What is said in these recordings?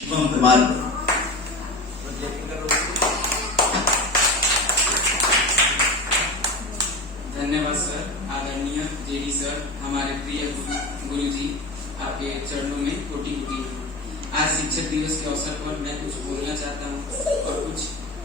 कुमार। धन्यवाद सर, आदरणीय JD sir, हमारे प्रिय गुरुजी, आपके चरणों में कोटि कोटि। आज शिक्षक दिवस के अवसर पर मैं कुछ बोलना चाहता हूँ और कुछ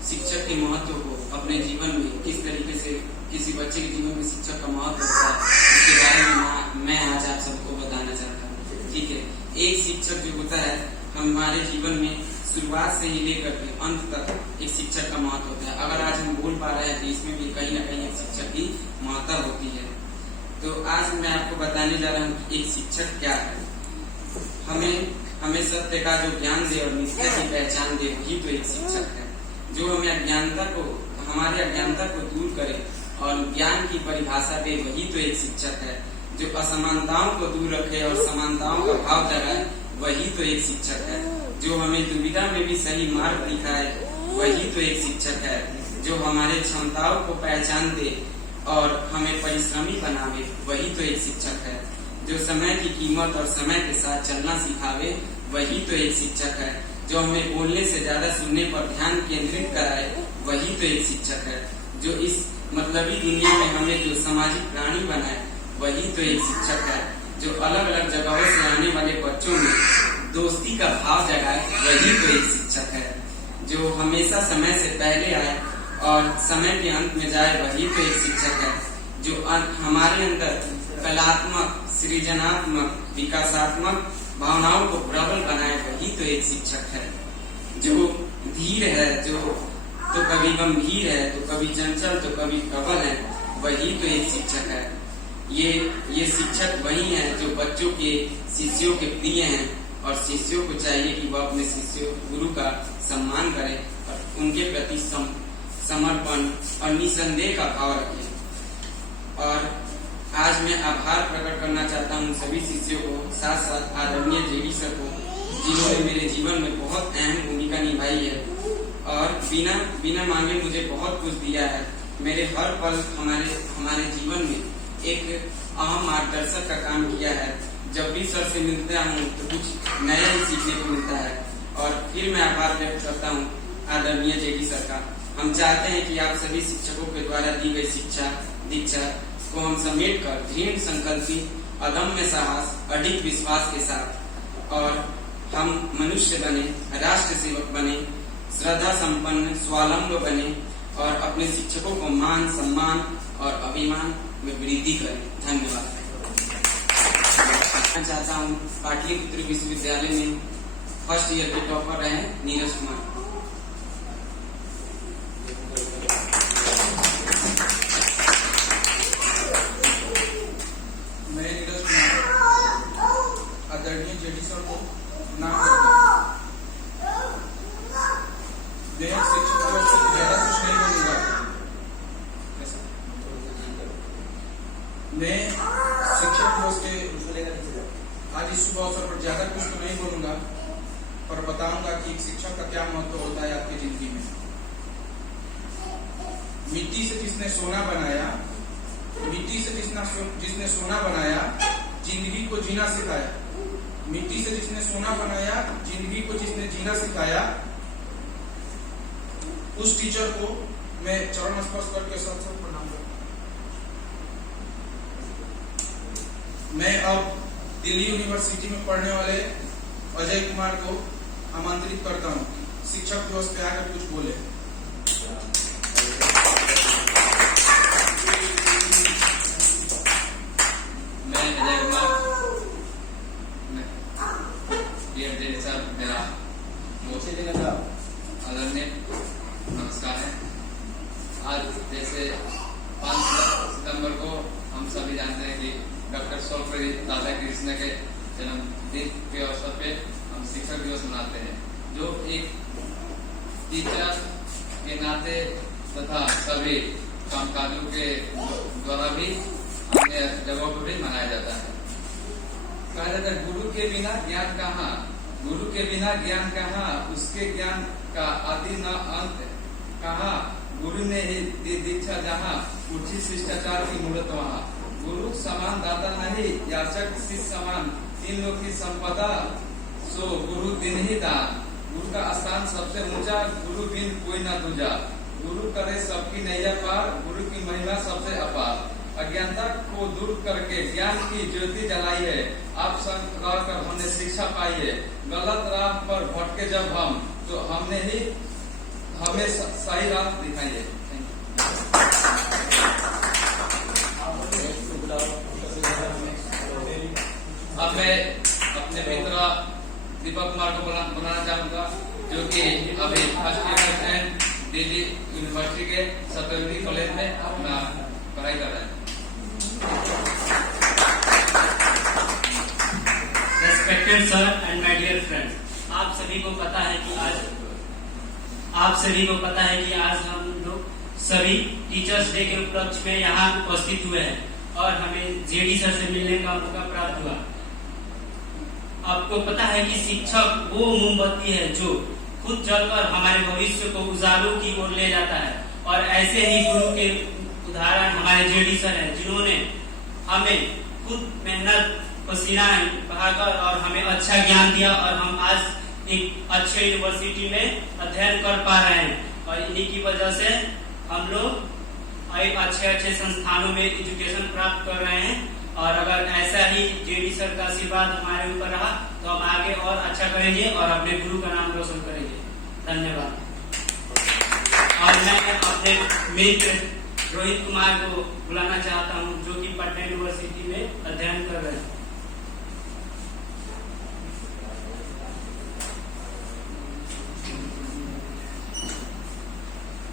शिक्षक के महत्व को अपने जीवन में किस तरीके से किसी बच्चे के जीवन में शिक्षक का महत्व होता है इसके बारे में मैं आज आप सबको बताना चाहता हूँ। ठीक है, एक शिक्षक जो होता है हमारे जीवन में शुरुआत से ही लेकर के अंत तक एक शिक्षक का महत्व होता है। अगर आज हम बोल पा रहे हैं तो इसमें भी कहीं ना कहीं एक शिक्षक की महत्ता होती है। तो आज मैं आपको बताने जा रहा हूँ कि एक शिक्षक क्या है। हमें सत्य का जो ज्ञान दे और निष्ठा की पहचान दे वही तो एक शिक्षक है। जो हमें हमारे अज्ञानता को दूर करे और ज्ञान की परिभाषा दे वही तो एक शिक्षक है। जो असमानताओं को दूर रखे और समानताओं का भाव जगाए वही तो एक शिक्षक है। जो हमें दुविधा में भी सही मार्ग दिखाए वही तो एक शिक्षक है। जो हमारे क्षमताओं को पहचान दे और हमें परिश्रमी बनावे वही तो एक शिक्षक है। जो समय की कीमत और समय के साथ चलना सिखावे वही तो एक शिक्षक है। जो हमें बोलने से ज्यादा सुनने पर ध्यान केंद्रित कराए वही तो एक शिक्षक है। जो इस मतलबी दुनिया में हमें जो सामाजिक प्राणी बनाए वही तो एक शिक्षक है। जो अलग अलग जगहों से आने वाले बच्चों में दोस्ती का भाव जगाए वही तो एक शिक्षक है। जो हमेशा समय से पहले आए और समय के अंत में जाए वही तो एक शिक्षक है। जो हमारे अंदर कलात्मक, सृजनात्मक, विकासात्मक भावनाओं को प्रबल बनाए वही तो एक शिक्षक है। जो धीर है, जो तो कभी गंभीर है, तो कभी चंचल, तो कभी प्रबल है, वही तो एक शिक्षक है। ये शिक्षक वही है जो बच्चों के शिष्यों के प्रिय हैं और शिष्यों को चाहिए कि वह अपने शिष्यों गुरु का सम्मान करे और उनके प्रति समर्पण और निसंदेह का भाव रखे। और आज मैं आभार प्रकट करना चाहता हूँ सभी शिष्यों को, साथ साथ आदरणीय जेडी सर को, जिन्होंने मेरे जीवन में बहुत अहम भूमिका निभाई है और बिना मांगे मुझे बहुत कुछ दिया है। मेरे हर पल हमारे जीवन में एक अहम मार्गदर्शक का काम किया है। जब भी सर से मिलता हूँ तो कुछ नया ही सीखने को मिलता है। और फिर मैं आभार व्यक्त करता हूँ आदरणीय जेडी सर का। हम चाहते हैं कि आप सभी शिक्षकों के द्वारा दी गई शिक्षा दीक्षा को हम समेट कर दृढ़ संकल्पी, अदम्य साहस, अडिग विश्वास के साथ और हम मनुष्य बने, राष्ट्र सेवक बने, श्रद्धा संपन्न, स्वावलंब बने और अपने शिक्षकों को मान सम्मान और अभिमान में वृद्धि करें। धन्यवाद। मैं चाहता हूँ पाटलिपुत्र विश्वविद्यालय में फर्स्ट ईयर के टॉपर रहे नीरज कुमार। मैं नीरज कुमार आदरणीय जेडी सर को प्रणाम करता हूँ। मैं शिक्षक दिवस से ज्यादा कुछ नहीं बोलूंगा। मैं शिक्षक दिवस के आज इस शुभ अवसर पर ज्यादा कुछ तो नहीं बोलूंगा, पर बताऊंगा कि एक शिक्षक का क्या महत्व होता है आपकी जिंदगी में। मिट्टी से जिसने सोना बनाया, मिट्टी से जिसने सोना बनाया जिंदगी को जीना सिखाया। मिट्टी से जिसने सोना बनाया जिंदगी को जिसने जीना सिखाया, उस टीचर को मैं चरण स्पर्श करके सत प्रणाम करता हूँ। मैं अब दिल्ली यूनिवर्सिटी में पढ़ने वाले अजय कुमार को आमंत्रित करता हूँ शिक्षक दिवस पे आकर कुछ बोले। मैं अजय कुमार, मेरा आदरणीय नमस्कार है। आज जैसे 5 सितंबर को हम सभी जानते हैं कि डॉक्टर सर्वपल्ली राधाकृष्ण के जन्मदिन के अवसर पे हम शिक्षक दिवस मनाते हैं, जो एक टीचर के नाते तथा सभी कामकाजों के द्वारा भी अन्य जगहों पर भी मनाया जाता है। कहा जाता है गुरु के बिना ज्ञान कहाँ, गुरु के बिना ज्ञान कहाँ, उसके ज्ञान का आदि न अंत कहाँ। गुरु ने ही दी दीक्षा जहाँ, उठी शिष्टाचार की मूर्त वहाँ। गुरु समान दाता नहीं, याचक शिष्य समान, तीन लोग की संपदा, सो गुरु दिन ही दान। उनका स्थान सबसे ऊंचा, गुरु बिन कोई न दूजा। गुरु करे सबकी नैया पार, गुरु की महिमा सबसे अपार। अज्ञानता को दूर करके ज्ञान की ज्योति जलाई है, आप संग रहकर हमने शिक्षा पाई है। गलत राह पर भटके जब हम, तो हमने ही हमें सही राह दिखाई है। अब मैं अपने मित्र दीपक कुमार को बुलाना चाहूंगा, जो कि अभी फर्स्ट ईयर में दिल्ली यूनिवर्सिटी के सतरंगी कॉलेज में अपना पढ़ाई कर रहे हैं। Respected sir and my dear friends, आप सभी को पता है कि आज हम लोग सभी टीचर्स डे के उपलक्ष्य में यहाँ उपस्थित हुए हैं और हमें जेडी सर से मिलने का मौका प्राप्त हुआ। आपको पता है कि शिक्षक वो मोमबत्ती है जो खुद जलकर हमारे भविष्य को उजालों की ओर ले जाता है, और ऐसे ही गुरु के उदाहरण हमारे जेडी सर हैं, जिन्होंने हमें खुद मेहनत पसीना बहाकर और हमें अच्छा ज्ञान दिया, और हम आज एक अच्छे यूनिवर्सिटी में अध्ययन कर पा रहे हैं। और इन्हीं की वजह से हम लोग एक अच्छे संस्थानों में एजुकेशन प्राप्त कर रहे हैं। और अगर ऐसा ही जेडी सर का आशीर्वाद हमारे ऊपर रहा तो हम आगे और अच्छा करेंगे और अपने गुरु का नाम रोशन करेंगे। धन्यवाद। और मैं अपने मित्र रोहित कुमार को बुलाना चाहता हूं, जो कि पटना यूनिवर्सिटी में अध्ययन कर रहे हैं।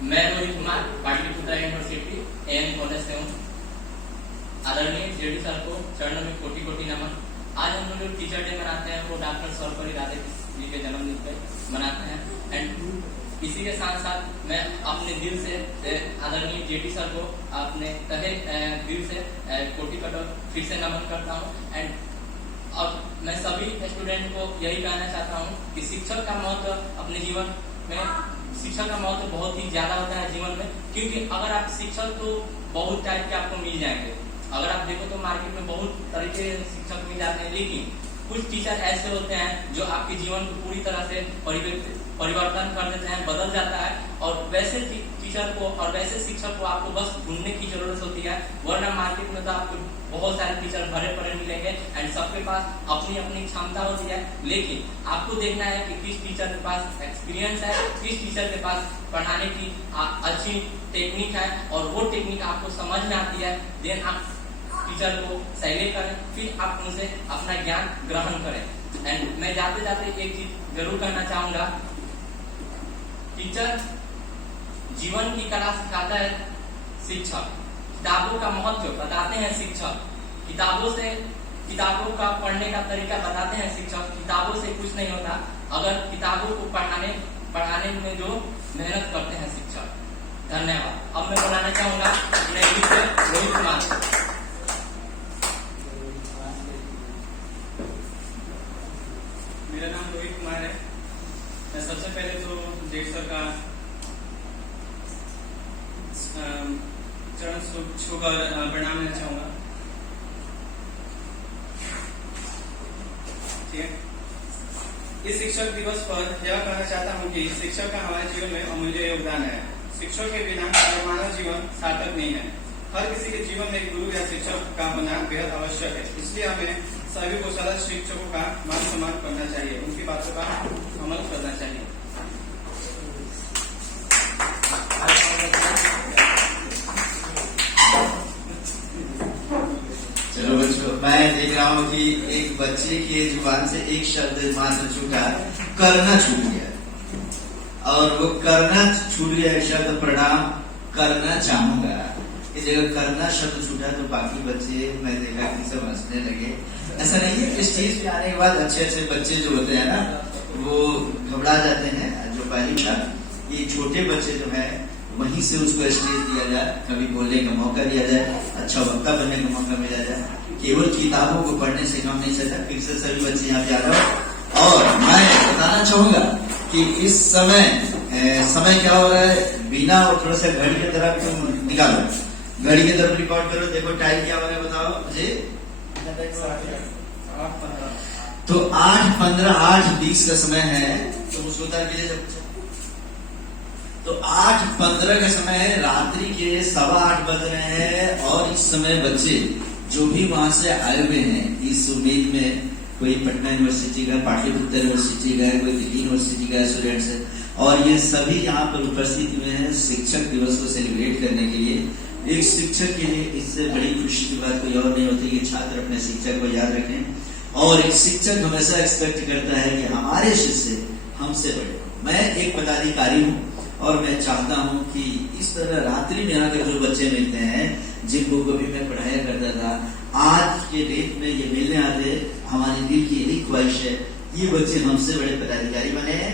मैं Rohit Kumar Pataliputra university am college से हूँ। आदरणीय जेडी सर को चरणों में कोटि कोटि नमन। आज हम लोग टीचर डे मनाते हैं, वो डॉक्टर सर्वपल्ली राधाकृष्ण जी के जन्मदिन पे मनाते हैं। एंड इसी के साथ साथ मैं अपने दिल से आदरणीय जेडी सर को अपने तहे दिल से कोटि कोटि फिर से नमन करता हूँ। एंड अब मैं सभी स्टूडेंट को यही कहना चाहता हूँ कि शिक्षक का महत्व अपने जीवन में, शिक्षक का महत्व बहुत ही ज्यादा होता है जीवन में, क्योंकि अगर आप शिक्षक तो बहुत टाइप के आपको मिल जाएंगे। अगर आप देखो तो मार्केट में बहुत तरीके के शिक्षक मिल जाते हैं, लेकिन कुछ टीचर ऐसे होते हैं जो आपके जीवन को पूरी तरह से परिवर्तन कर देते हैं, बदल जाता है। और वैसे टीचर को और वैसे शिक्षक को आपको बस ढूंढने की जरूरत होती है, वरना मार्केट में तो आपको बहुत सारे टीचर भरे पड़े मिलेंगे एंड सबके पास अपनी अपनी क्षमता होती है। लेकिन आपको देखना है कि किस टीचर के पास एक्सपीरियंस है, किस टीचर के पास पढ़ाने की अच्छी टेक्निक है और वो टेक्निक आपको समझ में आती है। देन आप टीचर को सेलेक्ट करें, फिर आप उनसे अपना ज्ञान ग्रहण करें। एंड मैं जाते जाते एक चीज जरूर कहना चाहूंगा, टीचर जीवन की कला सिखाता है, शिक्षक किताबों का महत्व बताते हैं, शिक्षक किताबों का पढ़ने का तरीका बताते हैं। शिक्षक किताबों से कुछ नहीं होता, अगर किताबों को पढ़ाने में जो मेहनत करते हैं शिक्षक। धन्यवाद। अब मैं बुलाना चाहूंगा अपने मित्र रोहित कुमार। मेरा नाम रोहित कुमार है। मैं सबसे पहले तो जेडी सर का चरण छूकर प्रणाम लेना चाहूंगा। ठीक है, इस शिक्षक दिवस पर यह कहना चाहता हूँ कि शिक्षक का हमारे जीवन में अमूल्य योगदान है। शिक्षक के बिना मानव जीवन सार्थक नहीं है। हर किसी के जीवन में गुरु या शिक्षक का होना बेहद आवश्यक है। इसलिए हमें सभी को सदा शिक्षकों का मान सम्मान करना चाहिए, उनकी बातों का अमल करना चाहिए। चलो बच्चों, मैं देख रहा हूँ कि एक बच्चे के जुबान से एक शब्द मात्र छूटा, करना छूट गया। और वो करना छूट गया शब्द प्रणाम करना चाहूंगा, इस जगह करना शब्द छूटा तो बाकी बच्चे मैं देखा कि सब हंसने लगे। ऐसा नहीं है, स्टेज पे आने के बाद अच्छे अच्छे बच्चे जो होते हैं ना, वो घबरा जाते हैं। जो पहली बात, ये छोटे बच्चे जो है वहीं से उसको स्टेज दिया जाए, कभी बोलने का मौका दिया जाए, अच्छा वक्ता बनने का मौका मिला जाए। केवल किताबों को पढ़ने से काम नहीं चलता। फिर से सभी बच्चे यहाँ पे आ जाओ। और मैं बताना चाहूंगा कि इस समय क्या हो रहा है, बिना और थोड़ा सा घड़ी की तरफ तुम निकालो, घड़ी की तरफ रिकॉर्ड करो। देखो टाइम क्या हो रहा है बताओ मुझे। तो 8:15 8:20 का समय है। तो उसको उतार के ले जाओ बच्चा। तो 8:15 का समय है, रात्रि के 8:15 बज रहे हैं और इस समय बच्चे जो भी वहां से आए हुए हैं इस उम्मीद में, कोई पटना यूनिवर्सिटी का, पाटलिपुत्र यूनिवर्सिटी का, कोई दिल्ली यूनिवर्सिटी का स्टूडेंट्स है, और ये सभी यहाँ पर उपस्थित हुए हैं शिक्षक दिवस को सेलिब्रेट करने के लिए। एक शिक्षक के लिए इससे बड़ी खुशी की बात कोई और नहीं होती कि छात्र अपने शिक्षक को याद रखें, और एक शिक्षक हमेशा एक्सपेक्ट करता है कि हमारे शिष्य हमसे बड़े हो। मैं एक पदाधिकारी हूँ और मैं चाहता हूँ कि इस तरह रात्रि में आकर जो बच्चे मिलते हैं, जिनको कभी मैं पढ़ाया करता था, आज के डेट में ये मिलने आते, हमारी दिल की यही ख्वाहिश है ये बच्चे हमसे बड़े पदाधिकारी बने हैं।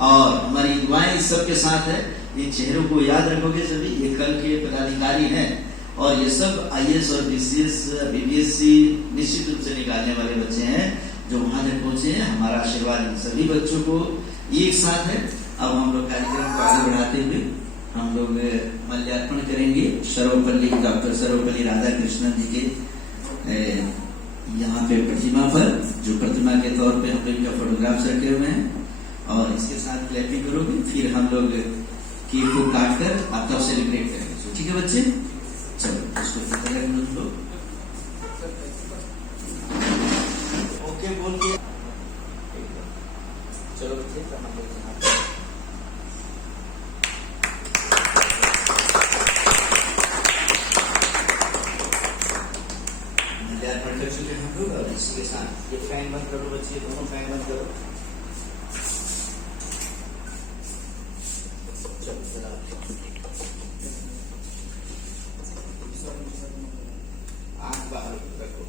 और हमारी दुआएं इस सब के साथ है। ये चेहरों को याद रखोगे सभी, ये कल के पदाधिकारी हैं और ये सब IAS और BCS BPSC निश्चित रूप से निकालने वाले बच्चे हैं जो वहां तक पहुंचे हैं। हमारा आशीर्वाद इन सभी बच्चों को एक साथ है। अब हम लोग कार्यक्रम को आगे बढ़ाते हुए हम लोग माल्यार्पण करेंगे सर्वपल्ली डॉक्टर सर्वपल्ली राधाकृष्णन जी के यहाँ पे प्रतिमा पर, जो प्रतिमा के तौर पे हम लोग इनका फोटोग्राफ्स रखे हुए हैं, और इसके साथ क्लैपिंग करोगे, फिर हम लोग केक को काट कर आपका सेलिब्रेट करेंगे। ठीक है बच्चे, चलो उसको ओके बोल के चलो बच्चे कर चुके हैं हम लोग। और इसके साथ ये फैन बंद करो बच्चे, दोनों फैन बंद करो। आंख बाहर रखो।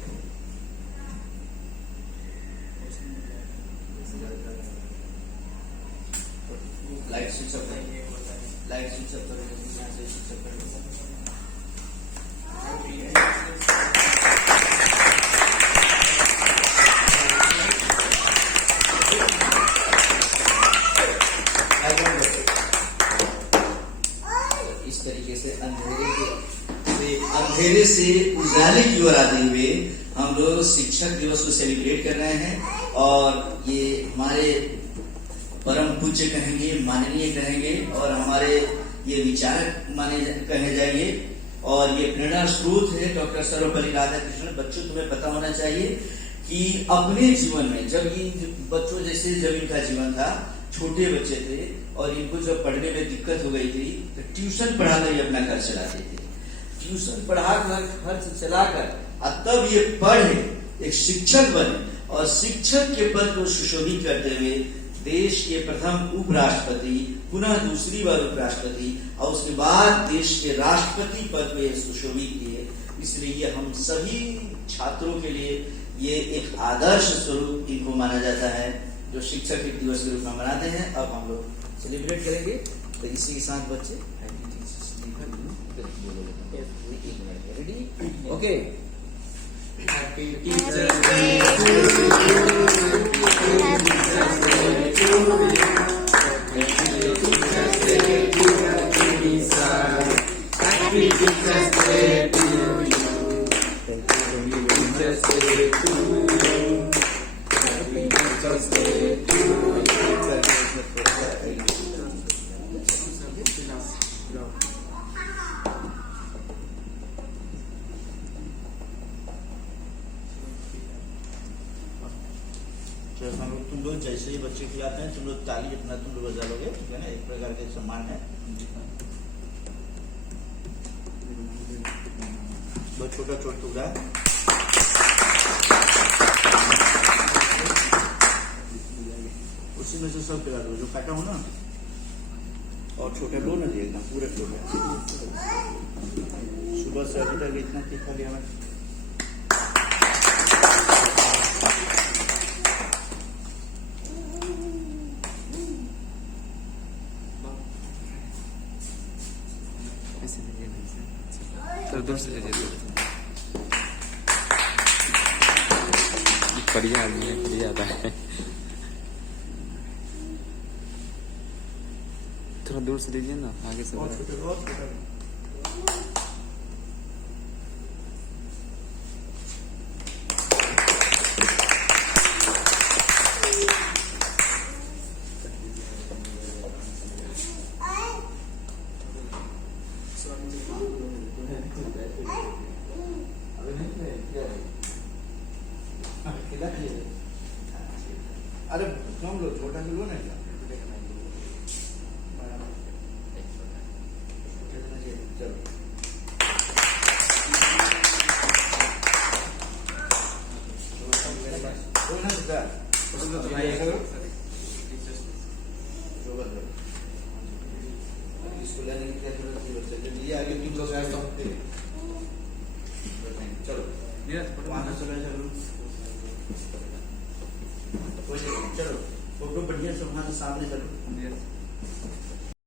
लाइट स्विच ऑफ करेंगे, लाइट स्विच ऑफ करेंगे, यहाँ से स्विच ऑफ करेंगे। इस तरीके से अंधेरे से उजाले की ओर आते हुए हम लोग शिक्षक दिवस को सेलिब्रेट कर रहे हैं। और ये हमारे परम पूज्य कहेंगे, माननीय कहेंगे, और हमारे ये विचारक माने कहे जाएंगे, और ये प्रेरणा स्रोत है डॉक्टर सर्वपल्ली राधाकृष्णन। बच्चों तुम्हें पता होना चाहिए कि अपने जीवन में जब इन बच्चों जैसे जब इनका जीवन था, छोटे बच्चे थे और इनको जब पढ़ने में दिक्कत हो गई थी तो ट्यूशन पढ़ाकर ये अपना घर चलाते थे। ट्यूशन पढ़ाकर खर्च चलाकर तब ये पढ़े, एक शिक्षक बने, और शिक्षक के पद को सुशोभित करते हुए देश के प्रथम उपराष्ट्रपति, पुनः दूसरी बार उपराष्ट्रपति, और उसके बाद देश के राष्ट्रपति पद को सुशोभित किए। इसलिए ये हम सभी छात्रों के लिए ये एक आदर्श स्वरूप इनको माना जाता है, जो शिक्षक दिवस के रूप में मनाते हैं। अब हम लोग सेलिब्रेट करेंगे, तो इसी के साथ बच्चे ready, okay. Happy teachers day to you, happy teachers day to you, happy teachers day to you sir, happy teachers day to you, happy teachers day to you, happy teachers day to you. हम लोग तुम लोग जैसे ही बच्चे खिलाते हैं, तुम लोग ताली अपना तुम लोग बजा लोगे, ठीक है ना, एक प्रकार के सम्मान है। बहुत छोटा छोटा टुकड़ा, उसी में से सब खिला दो जो काटा हो ना, और छोटा लो ना जी, एकदम पूरे छोटे। सुबह से अभी तक इतना तीखा लिया मैं। दूर से बढ़िया आदमी है, बढ़िया आता है। थोड़ा दूर से लीजिए ना, आगे से। अरे कौन लो, छोटा लो ना क्या? चलो इसको लेने की क्या जरूरत थी बच्चे? जब ये आगे तुम लोग आए तो चलो वहां से चलो चलो फोटो बढ़िया से वहां से सामने चलो।